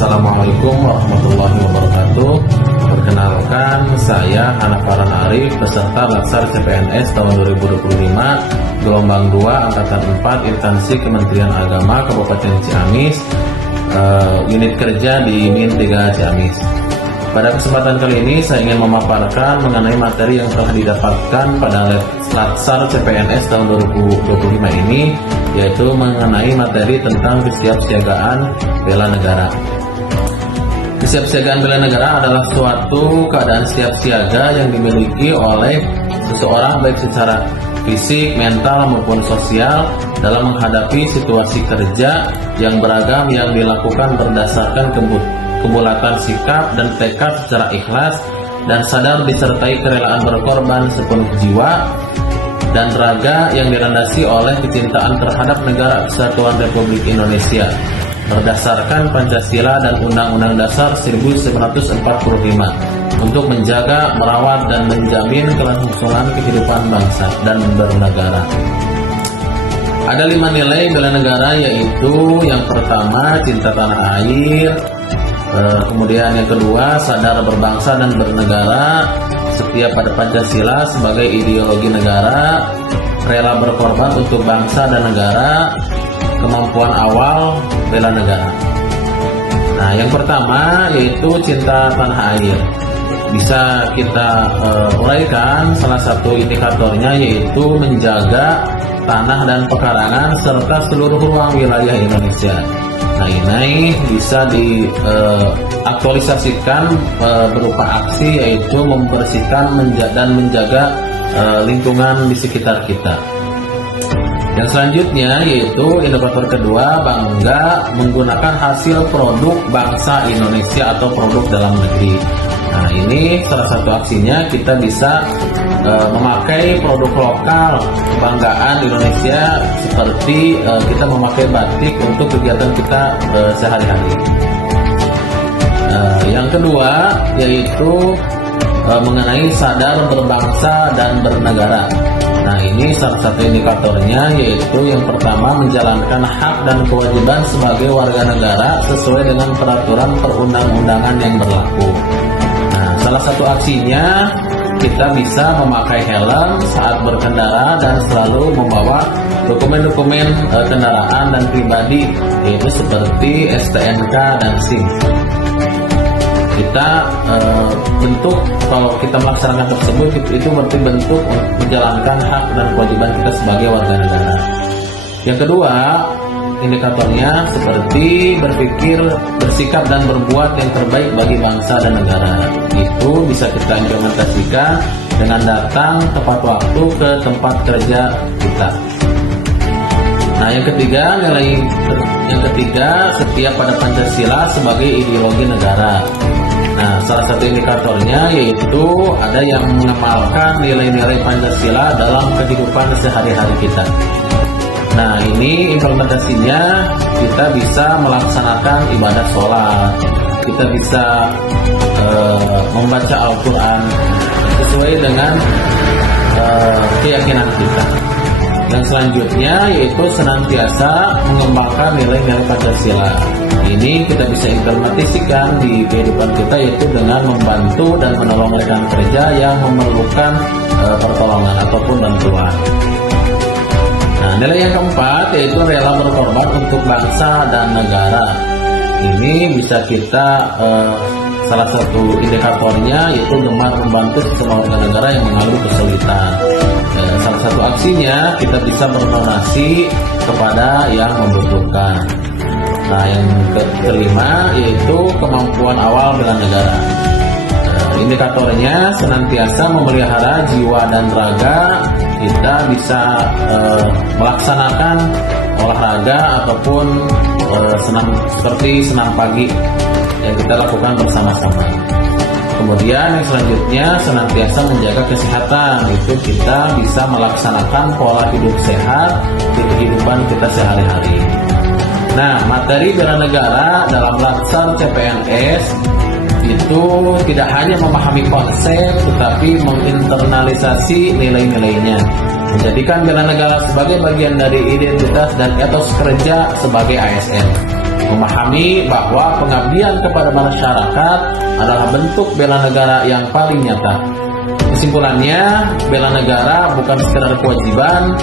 Assalamualaikum warahmatullahi wabarakatuh. Perkenalkan, saya Hanafaran Arif, peserta Latsar CPNS tahun 2025, gelombang 2, angkatan 4, instansi Kementerian Agama Kabupaten Ciamis, unit kerja di Min 3 Ciamis. Pada kesempatan kali ini saya ingin memaparkan mengenai materi yang telah didapatkan pada Latsar CPNS tahun 2025 ini, yaitu mengenai materi tentang kesiapsiagaan bela negara. Kesiapsiagaan bela negara adalah suatu keadaan siap siaga yang dimiliki oleh seseorang baik secara fisik, mental maupun sosial dalam menghadapi situasi kerja yang beragam yang dilakukan berdasarkan kebulatan sikap dan tekad secara ikhlas dan sadar disertai kerelaan berkorban sepenuh jiwa dan raga yang dirandasi oleh kecintaan terhadap Negara Kesatuan Republik Indonesia berdasarkan Pancasila dan Undang-Undang Dasar 1945 untuk menjaga, merawat, dan menjamin kelangsungan kehidupan bangsa dan bernegara. Ada 5 nilai bela negara, yaitu yang pertama cinta tanah air, kemudian yang kedua sadar berbangsa dan bernegara, setia pada Pancasila sebagai ideologi negara, rela berkorban untuk bangsa dan negara, kemampuan awal bela negara. Nah, yang pertama yaitu cinta tanah air. Bisa kita uraikan, salah satu indikatornya yaitu menjaga tanah dan pekarangan serta seluruh ruang wilayah Indonesia. Nah, ini bisa diaktualisasikan berupa aksi, yaitu membersihkan dan menjaga lingkungan di sekitar kita. Yang selanjutnya yaitu indikator kedua, bangga menggunakan hasil produk bangsa Indonesia atau produk dalam negeri. Nah, ini salah satu aksinya, kita bisa memakai produk lokal kebanggaan Indonesia, seperti kita memakai batik untuk kegiatan kita sehari-hari. Yang kedua yaitu mengenai sadar berbangsa dan bernegara. Nah, ini salah satu indikatornya, yaitu yang pertama menjalankan hak dan kewajiban sebagai warga negara sesuai dengan peraturan perundang-undangan yang berlaku. Nah, salah satu aksinya kita bisa memakai helm saat berkendara dan selalu membawa dokumen-dokumen kendaraan dan pribadi, yaitu seperti STNK dan SIM. Kita bentuk, kalau kita melaksanakan tersebut, itu berarti bentuk menjalankan hak dan kewajiban kita sebagai warga negara. Yang kedua, indikatornya seperti berpikir, bersikap, dan berbuat yang terbaik bagi bangsa dan negara. Itu bisa kita implementasikan dengan datang tepat waktu ke tempat kerja kita. Nah, yang ketiga, setia pada Pancasila sebagai ideologi negara. Nah, salah satu indikatornya yaitu ada yang mengamalkan nilai-nilai Pancasila dalam kehidupan sehari-hari kita. Nah, ini implementasinya, kita bisa melaksanakan ibadah sholat, kita bisa membaca Al-Quran sesuai dengan keyakinan kita. Yang selanjutnya yaitu senantiasa mengembangkan nilai-nilai Pancasila. Ini kita bisa implementasikan di kehidupan kita, yaitu dengan membantu dan menolong rekan kerja yang memerlukan pertolongan ataupun bantuan. Nah, nilai yang keempat yaitu rela berkorban untuk bangsa dan negara. Ini bisa kita salah satu indikatornya yaitu gemar membantu sesama warga negara yang mengalami kesulitan. Salah satu aksinya kita bisa berdonasi kepada yang membutuhkan. Nah, yang kelima yaitu kemampuan awal bela negara. Indikatornya senantiasa memelihara jiwa dan raga, kita bisa melaksanakan olahraga ataupun seperti senam pagi yang kita lakukan bersama-sama. Kemudian yang selanjutnya senantiasa menjaga kesehatan, itu kita bisa melaksanakan pola hidup sehat di kehidupan kita sehari-hari. Nah, materi bela negara dalam Latsar CPNS itu tidak hanya memahami konsep, tetapi menginternalisasi nilai-nilainya, menjadikan bela negara sebagai bagian dari identitas dan etos kerja sebagai ASN. memahami bahwa pengabdian kepada masyarakat adalah bentuk bela negara yang paling nyata. Kesimpulannya, bela negara bukan sekedar kewajiban,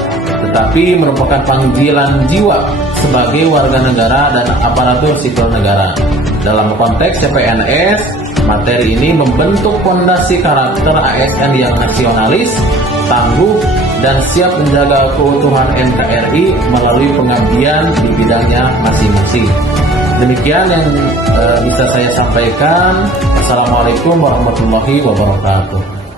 tetapi merupakan panggilan jiwa sebagai warga negara dan aparatur sipil negara. Dalam konteks CPNS, materi ini membentuk fondasi karakter ASN yang nasionalis, tangguh, dan siap menjaga keutuhan NKRI melalui pengabdian di bidangnya masing-masing. Demikian yang bisa saya sampaikan. Assalamualaikum warahmatullahi wabarakatuh.